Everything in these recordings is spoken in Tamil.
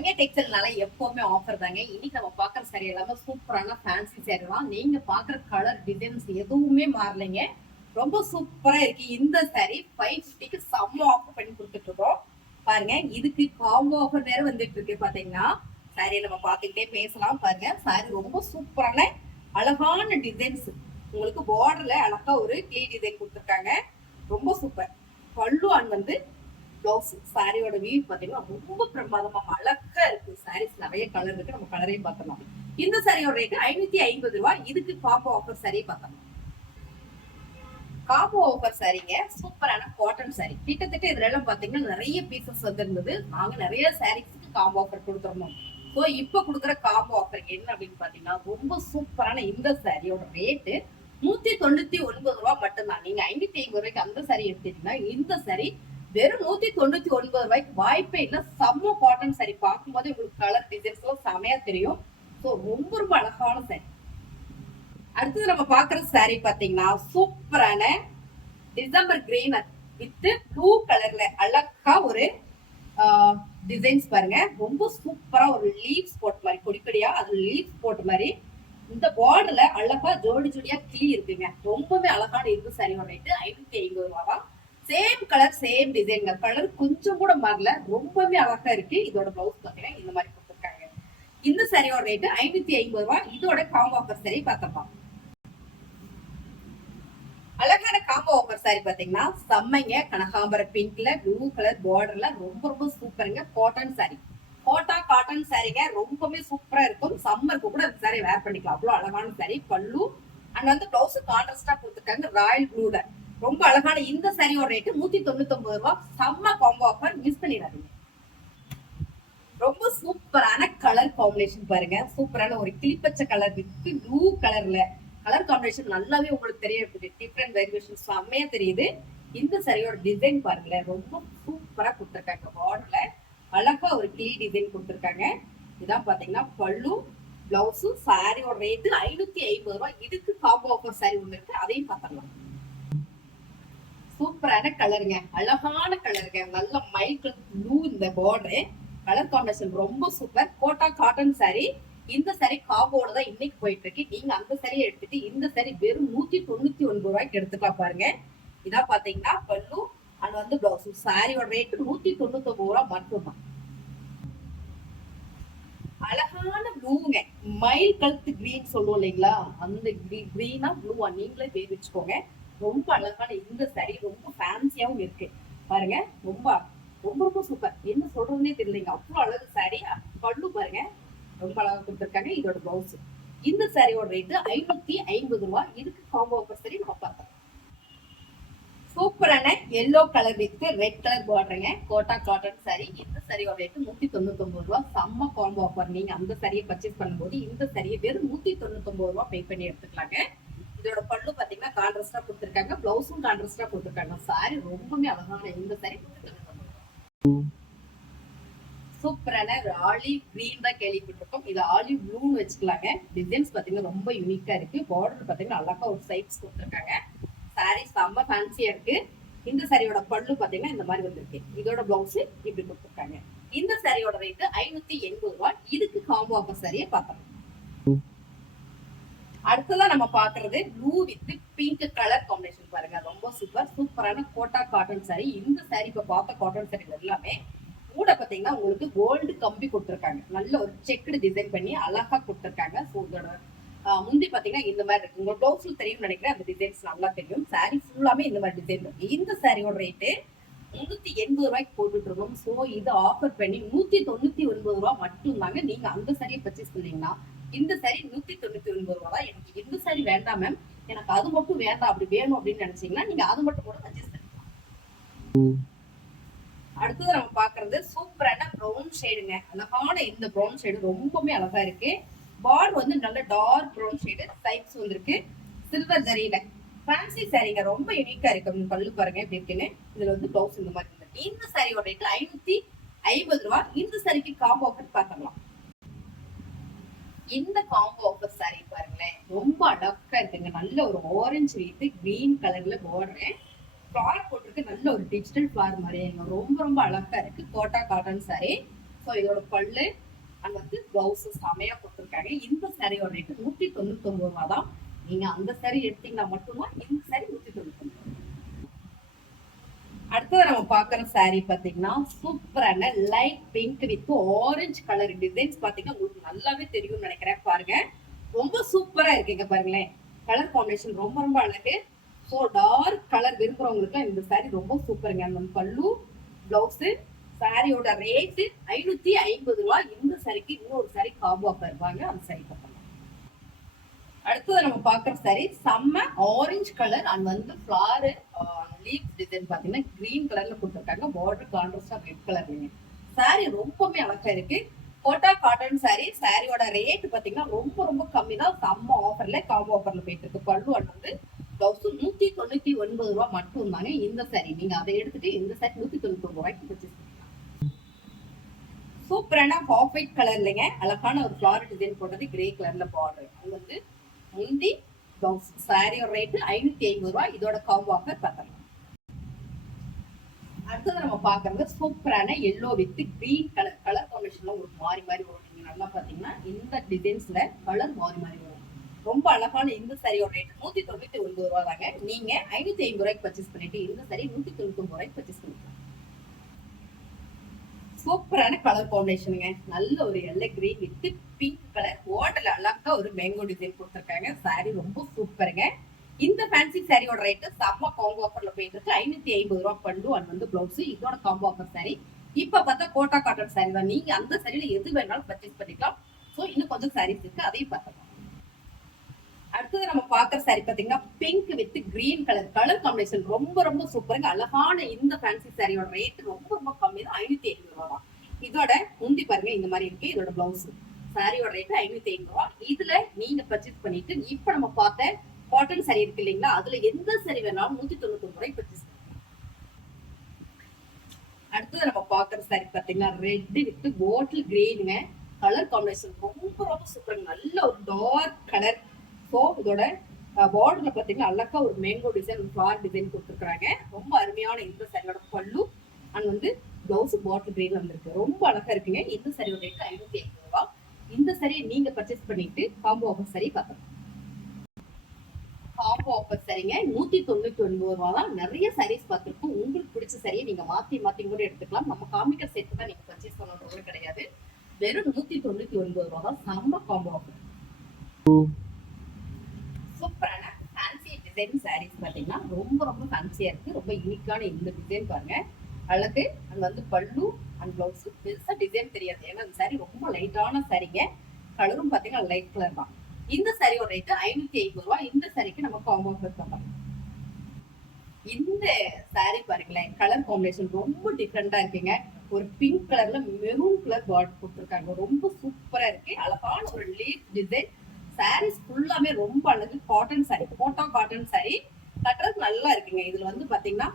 சங்கே டெக்ஸ்டைல்னால எப்பவுமே ஆஃபர் தாங்க. இன்னைக்கு நம்ம பாக்குற சாரி எல்லாமே சூப்பரான ஃபேன்சி சாரி தான். நீங்க பாக்குற கலர் டிசைன்ஸ் எதுவுமே மாறலைங்க. ரொம்ப சூப்பரா இருக்கு. இந்த சாரி 550க்கு செம்ம ஆஃபர் பண்ணி கொடுத்துட்டு இருக்கோம். பாருங்க, இதுக்கு காம்போ ஆஃபர் வேற வந்துட்டு இருக்கு. பாத்தீங்கன்னா சாரியை நம்ம பாத்துக்கிட்டே பேசலாம். பாருங்க, சாரி ரொம்ப சூப்பரான அழகான டிசைன்ஸ். உங்களுக்கு பார்டர்ல அழகா ஒரு கிளி டிசைன் கொடுத்துருக்காங்க. ரொம்ப சூப்பர். பல்லு அண்ட் வந்து பிளவுஸ். சாரியோட வியூ பாத்தீங்கன்னா ரொம்ப பிரமாதமா அழகா இருக்கு. சாரீஸ் நிறைய கலர் இருக்கு. நம்ம கலரையும் பார்த்தலாம். இந்த சாரியோட ரேட் 550 ரூபாய். இதுக்கு காம்போ ஆஃபர் சாரி பார்த்தலாம். காம்போ ஆஃபர் சாரிங்க, சூப்பரான காட்டன் சாரி. கிட்டத்தட்ட இதுல எல்லாம் பாத்தீங்கன்னா நிறைய பீசஸ் வந்திருந்தது. நாங்க நிறைய சாரீஸ்க்கு காம்போ ஆஃபர் கொடுத்துருந்தோம். ஸோ இப்ப கொடுக்குற காம்போ ஆஃபர் என்ன அப்படின்னு பாத்தீங்கன்னா, ரொம்ப சூப்பரான இந்த சாரியோட ரேட்டு 199 ரூபாய் மட்டும்தான். நீங்க 550 ரூபாய்க்கு அந்த சாரி எடுத்தீங்கன்னா இந்த சாரி வெறும் 199 ரூபாய்க்கு வாய்ப்பே இல்லை. செம்ம காட்டன் சாரி. பார்க்கும்போது உங்களுக்கு கலர் டிசைன்ஸ் எல்லாம் செமையா தெரியும். ஸோ ரொம்ப ரொம்ப அழகான சாரி. அடுத்தது நம்ம பாக்குற சாரி பாத்தீங்கன்னா சூப்பரான டிசம்பர் கிரீன் வித் ப்ளூ கலர்ல அழகா ஒரு டிசைன்ஸ் பாருங்க. ரொம்ப சூப்பரா ஒரு லீவ்ஸ் போட்ட மாதிரி, கொடிக்கொடியா அது லீவ்ஸ் போட்ட மாதிரி இந்த பார்டர்ல அழகா ஜோடி ஜோடியா கிளி இருக்குங்க. ரொம்பவே அழகான இந்த சாரியோட ரேட்டு 550 ரூபா. Same colour same design. Colour கொஞ்சம் கூட மாறல. ரொம்பவே அழகா இருக்கு. இதோட பிளவுஸ் பாத்தீங்கன்னா இந்த மாதிரி கொடுத்துருக்காங்க. இந்த சாரியோட ரேட்டு 550 ரூபாய். இதோட காம்போ ஆஃபர் சாரி பார்த்தப்பா. அழகான காம்போ ஆஃபர் சாரி பாத்தீங்கன்னா செம்மைங்க. கனகாம்பர பிங்க்ல ப்ளூ கலர் பார்டர்ல ரொம்ப ரொம்ப சூப்பருங்க. காட்டன் சாரி, கோட்டா காட்டன் சாரிங்க. ரொம்பவே சூப்பரா இருக்கும். சம்மருக்கு கூட அந்த சாரி வேர் பண்ணிக்கலாம். அவ்வளவு அழகான சாரி. பல்லு அண்ட் வந்து பிளவுஸ் கான்ட்ராஸ்டா கொடுத்துருக்காங்க ராயல் ப்ளூல. ரொம்ப அழகான இந்த சாரியோட ரேட்டு 199 ரூபாய். செம்ம காம்போ ஆஃபர், மிஸ் பண்ணிடாதீங்க. ரொம்ப சூப்பரான கலர் காம்பினேஷன் பாருங்க. சூப்பரான ஒரு கிளிப்பச்சை கலர் வித் ப்ளூ கலர்ல கலர் காம்பினேஷன் நல்லாவே உங்களுக்கு தெரியுது. டிஃப்ரெண்ட் வேரியேஷன் செம்மையா தெரியுது. இந்த சாரியோட டிசைன் பாருங்களேன், ரொம்ப சூப்பரா கொடுத்துருக்காங்க. பார்டர்ல அழகா ஒரு கிளி டிசைன் கொடுத்துருக்காங்க. இதான் பாத்தீங்கன்னா பல்லு பிளவுஸ். சாரியோட ரேட்டு 550 ரூபாய். இதுக்கு காம்போ ஆஃபர் சாரி ஒண்ணு இருக்கு, அதையும் பார்த்துடலாம். சூப்பரான கலருங்க, அழகான கலருங்க. நல்ல மைல் ப்ளூ இந்த பார்டர். கலர் காம்பினேஷன் ரொம்ப சூப்பர். Kota cotton sorry. இந்த சாரி காம்போட தான் இன்னைக்கு போயிட்டு இருக்கு. நீங்க அந்த சாரியை எடுத்துட்டு இந்த சாரி வெறும் 199 ரூபாய்க்கு எடுத்துக்கலாம். பாருங்க, இதான் பாத்தீங்கன்னா பல்லு அண்ட் வந்து பிளவுஸ். சாரியோட ரேட்டு 199 ரூபாய் மட்டும்தான். அழகான ப்ளூங்க, மயில் கழுத்து கிரீன் சொல்லுவோம் இல்லைங்களா, அந்த கிரீனா ப்ளூவா நீங்களே பேர் வச்சுக்கோங்க. ரொம்ப அழகான இந்த சாரி. ரொம்ப ஃபேன்சியாவும் இருக்கு பாருங்க. ரொம்ப ரொம்ப ரொம்ப சூப்பர். என்ன சொல்றதுன்னே தெரியலைங்க, அவ்வளவு அழகு சாரி. பல்லு பாருங்க ரொம்ப அழகா கொடுத்துருக்காங்க. இதோட பிளவுஸ். இந்த சாரியோட ரேட்டு 550 ரூபாய். இதுக்கு காம்போ ஆஃபர் சாரி நம்ம பார்த்தோம். சூப்பரான yellow colour with red colour பார்டருங்க. Kota cotton sorry. இந்த சாரியோட ரேட்டு 199 ரூபாய். செம்ம காம்போ ஆஃபர். நீங்க அந்த சாரியை பர்ச்சேஸ் பண்ணும்போது இந்த சாரியை வெறும் 199 ரூபாய் பே பண்ணி எடுத்துக்கலாங்க. இதோட பல்லு பாத்தீங்கன்னா கான்ட்ராஸ்டா கொடுத்துருக்காங்க. பிளவுஸும் கான்ட்ராஸ்டா கொடுத்துருக்காங்க. சாரி ரொம்பவே அழகான இந்த சாரி. சூப்பரான ஆலிவ் கிரீன் தான் கேள்விப்பட்டிருக்கோம். இது ஆலிவ் ப்ளூன்னு வச்சுக்கலாங்க. டிசைன்ஸ் பாத்தீங்கன்னா ரொம்ப யூனிக்கா இருக்கு. பார்டர் பாத்தீங்கன்னா அழகா ஒரு சைட்ஸ் கொடுத்துருக்காங்க. சாரி செம்ம ஃபேன்சியா இருக்கு. இந்த சாரியோட பல்லு பாத்தீங்கன்னா இந்த மாதிரி வந்திருக்கு. இதோட பிளவுஸ் இப்படி கொடுத்துருக்காங்க. இந்த சாரியோட ரேட்டு 580 ரூபாய். இதுக்கு காம்போ ஆஃபர் சாரியை பார்த்தோம். அடுத்ததான் நம்ம பாக்குறது blue with pink colour combination பாருங்க. ரொம்ப சூப்பர். சூப்பரான கோட்டா காட்டன் சாரி. இந்த சாரி இப்ப பார்த்த காட்டன் சாரி எல்லாமே கூட பாத்தீங்கன்னா உங்களுக்கு கோல்டு கம்பி கொடுத்துருக்காங்க. நல்ல ஒரு செக்குடு டிசைன் பண்ணி அழகா கொடுத்துருக்காங்க. ஸோ இதோட முந்தி பாத்தீங்கன்னா இந்த மாதிரி இருக்கு. உங்க பிளவுஸ்ல தெரியும் நினைக்கிறேன். அந்த டிசைன்ஸ் நல்லா தெரியும். சாரி ஃபுல்லாமே இந்த மாதிரி டிசைன் இருக்கு. இந்த சாரியோட ரேட்டு 380 ரூபாய்க்கு போட்டுட்டு இருக்கோம். ஸோ இதை ஆஃபர் பண்ணி 199 ரூபாய் மட்டும் தாங்க. நீங்க அந்த சாரியை பர்ச்சேஸ் பண்ணீங்கன்னா இந்த சாரி 199 ரூபாய் தான். எனக்கு இந்த சாரி வேண்டாம் மேம், எனக்கு அது மட்டும் வேண்டாம், அப்படி வேணும் அப்படின்னு நினைச்சீங்கன்னா நீங்க அது மட்டும் கூட பர்ச்சேஸ் பண்ணிக்கலாம். அடுத்தது நம்ம பாக்குறது சூப்பரான ப்ரௌன் ஷேடுங்க. அழகான இந்த ப்ரௌன் ஷேடு ரொம்பவே அழகா இருக்கு. பார்டர் வந்து நல்ல டார்க் ப்ரௌன் ஷேடு. சைட்ஸ் வந்திருக்கு சில்வர் ஜரியில. ஃபேன்சி சாரிங்க, ரொம்ப யூனிக்கா இருக்கு. பல்லு பாருங்க எப்படி இருக்குன்னு. இதுல வந்து பிளவுஸ் இந்த மாதிரி இருக்கு. இந்த சாரியோட ரேட்டு 550 ரூபாய். இந்த சாரிக்கு காம்போ ஆஃபர் பார்க்கலாம். இந்த காம்போ ஆஃபர் சாரி பாருங்களேன், ரொம்ப அழகா இருக்குங்க. நல்ல ஒரு ஆரஞ்சு வித் கிரீன் கலர்ல பார்டர். ஃபிளார் போட்டிருக்கு. நல்ல ஒரு டிஜிட்டல் ஃபிளார் மாதிரி ரொம்ப ரொம்ப அழகா இருக்கு. Kota cotton sorry. ஸோ இதோட பல்லு அங்க வந்து பிளவுஸ் செமையா கொடுத்துருக்காங்க. இந்த சாரியோட ரேட் 199 ரூபா தான். நீங்க அந்த சாரி எடுத்தீங்கன்னா மட்டும்தான் இந்த சாரி 199. அடுத்தது நம்ம பாக்குற சாரி பாத்தீங்கன்னா சூப்பரான light pink with orange colour designs பாத்தீங்கன்னா உங்களுக்கு நல்லாவே தெரியும்னு நினைக்கிறேன். பாருங்க ரொம்ப சூப்பரா இருக்குங்க. பாருங்களேன் கலர் காம்பினேஷன் ரொம்ப ரொம்ப அழகு. ஸோ டார்க் கலர் விரும்புறவங்களுக்கு இந்த சாரி ரொம்ப சூப்பருங்க. அந்த பல்லு பிளவுஸ் சாரியோட ரேட்டு 550 ரூபா. இந்த சாரிக்கு இன்னொரு சாரி காம்போ ஆஃபர் இருப்பாங்க. அந்த சாரி பார்க்கலாம். அடுத்தது நம்ம பாக்குற சாரி செம்ம ஆரஞ்சு கலர் அண்ட் வந்து ஃபிளார் லீவ்ஸ் டிசைன் பாத்தீங்கன்னா கிரீன் கலர்ல கொடுத்துருக்காங்க. பார்டர் கான்ட்ராஸ்டா ரெட் கலர்லங்க. சாரி ரொம்பவே அழகா இருக்கு. கோட்டா காட்டன் சாரி. சாரியோட ரேட் பாத்தீங்கன்னா ரொம்ப ரொம்ப கம்மி தான். செம்ம ஆஃபர்ல காம்போ ஆஃபர்ல போயிட்டு இருக்கு. பல்லு அண்ட் வந்து பிளவுஸ் 199 ரூபா மட்டும் தாங்க இந்த சாரி. நீங்க அதை எடுத்துட்டு இந்த சாரி 199 ரூபாய்க்கு பர்ச்சேஸ் பண்ணலாம். சூப்பரான ஆஃப் ஒயிட் கலர்லங்க அழகான ஒரு ஃபிளார் டிசைன் போட்டது கிரே கலர்ல பார்டர். அது வந்து முந்தி பிளவுஸ். சாரியோட ரேட் 550 ரூபாய். இதோட காம்போ ஆஃபர் பார்க்கலாம். அடுத்தது நம்ம பாக்குறது சூப்பரான yellow with green colour. Colour காம்பினேஷன்ல ஒரு மாறி மாறி வரும். நீங்க நல்லா பாத்தீங்கன்னா இந்த டிசைன்ஸ்ல கலர் மாறி மாறி வரும். ரொம்ப அழகான இந்த சாரியோட ரேட் 199 ரூபா தாங்க. நீங்க 550 ரூபாய்க்கு பர்ச்சேஸ் பண்ணிட்டு இந்த சாரி 199 ரூபாய்க்கு பர்ச்சேஸ் பண்ணிக்கலாம். சூப்பரான கலர் காம்பினேஷனுங்க. நல்ல ஒரு yellow green with pink colour வாட்டர்ல அழகா ஒரு மேங்கோ டிசைன் கொடுத்துருக்காங்க. சாரி ரொம்ப சூப்பருங்க. இந்த ஃபேன்சி சாரியோட ரேட் செம்ம காம்போ ஆஃபர்ல போயிட்டு இருக்கு. 550 ரூபா பல்லு அண்ட் வந்து பிளவுஸ். இதோட காம்போ ஆஃபர் சாரி. இப்ப பார்த்தா கோட்டா காட்டன் சாரி தான். நீங்க அந்த சாரியில எது வேணாலும் பர்ச்சேஸ் பண்ணிக்கலாம். சோ இன்னும் கொஞ்சம் சாரீஸ் இருக்கு, அதையும் பார்க்கலாம். அடுத்தது நம்ம பாக்குற சாரி பாத்தீங்கன்னா pink with green colour. Colour combination ரொம்ப ரொம்ப சூப்பருங்க. அழகான இந்த ஃபேன்சி சாரியோட ரேட் ரொம்ப ரொம்ப கம்மி தான். 550 ரூபா தான். இதோட முந்தி பாருங்க இந்த மாதிரி இருக்கு. இதோட பிளவுஸ். சாரியோட ரேட் 550 ரூபா. இதுல நீங்க பர்ச்சேஸ் பண்ணிட்டு இப்ப நம்ம பார்த்த காட்டன் சாரி இருக்கு இல்லைங்களா, அதுல எந்த சாரி வேணாலும் 199 ரூபாய் பர்ச்சேஸ் பண்ணலாம். அடுத்தது நம்ம பாக்குற சாரி பாத்தீங்கன்னா ரெட் வித் பாட்டில் கிரீனுங்க. கலர் காம்பினேஷன் ரொம்ப ரொம்ப சூப்பருங்க. நல்ல ஒரு டார்க் கலர். ஸோ இதோட பார்டர்ல பாத்தீங்கன்னா அழகா ஒரு மேங்கோ டிசைன் ஃபிளார் டிசைன் கொடுத்துருக்காங்க. ரொம்ப அருமையான இந்த சாரியோட பல்லு அண்ட் வந்து பிளவுஸ் பாட்டில் கிரீன்ல வந்திருக்கு. ரொம்ப அழகா இருக்குங்க. இந்த சாரியோட ரேட் 550 ரூபா. இந்த சாரியை நீங்க பர்ச்சேஸ் பண்ணிட்டு காம்போ ஆஃபர் சாரி பார்க்கலாம். காம்போ ஆஃபர் சரிங்க 199 ரூபா தான். நிறைய சாரீஸ் பார்த்துருக்கோம். உங்களுக்கு பிடிச்ச சாரியை நீங்க மாத்தி மாத்தி கூட எடுத்துக்கலாம். நம்ம காமிக்கிற செட் தான் நீங்க பர்ச்சேஸ் பண்ணணும் கிடையாது. வெறும் 199 ரூபா தான். செம்ம காம்போ ஆஃபர். சூப்பரான ஃபேன்சி டிசைன் சாரீஸ் பாத்தீங்கன்னா ரொம்ப ரொம்ப ஃபேன்சியா இருக்கு. ரொம்ப யூனிக்கான இந்த டிசைன் பாருங்க. அழகு அண்ட் வந்து பல்லு அண்ட் பிளவுஸ். பெருசா டிசைன் தெரியாது. ஏன்னா இந்த சாரி ரொம்ப லைட்டான சாரிங்க. கலரும் பாத்தீங்கன்னா லைட் கலர் தான். இந்த சாரியோட ரேட் 550 ரூபாய். இந்த சாரிக்கு நம்ம காம்போ ஆஃபர் பண்ணலாம். இந்த சாரி பாருங்களேன் கலர் காம்பினேஷன் ரொம்ப டிஃப்ரெண்டா இருக்குங்க. ஒரு பிங்க் கலர்ல மெரூன் கலர் பார்டர் கொடுத்துருக்காங்க. ரொம்ப சூப்பரா இருக்கு. அழகான ஒரு லீஃப் டிசைன். சாரீஸ் ஃபுல்லாமே ரொம்ப அழகு. Cotton sari, Kota cotton sari. கட்டுறது நல்லா இருக்குங்க. இதுல வந்து பாத்தீங்கன்னா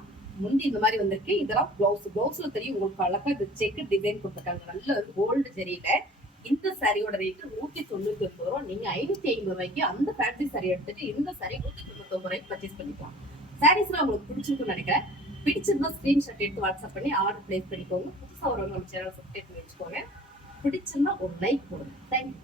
முந்தி இந்த மாதிரி வந்திருக்கு. இதெல்லாம் பிளவுஸ். பிளவுஸ்ல தெரியும் உங்களுக்கு அழகா இது செக் டிசைன் கொடுத்துருக்காங்க. நல்ல ஒரு கோல்டு ஜெரியில. இந்த சாரியோட ரேட் 199 ரூபா. நீங்க 550 ரூபாய்க்கு அந்த ஃபேன்சி சாரி எடுத்துட்டு இந்த சாரி 199 ரூபாய்க்கு பர்ச்சேஸ் பண்ணிக்கலாம். சாரீஸ்லாம் உங்களுக்கு பிடிச்சிருக்குன்னு நினைக்கிறேன். பிடிச்சிருந்தா ஸ்கிரீன்ஷாட் எடுத்து வாட்ஸ்அப் பண்ணி ஆர்டர் பிளேஸ் பண்ணிக்கோங்க. புதுசா ஒரு நம்ம சேனல் சப்ஸ்கிரைப் பண்ணி வச்சுக்கோங்க. பிடிச்சிருந்தா ஒரு லைக் போடுங்க. தேங்க்யூ.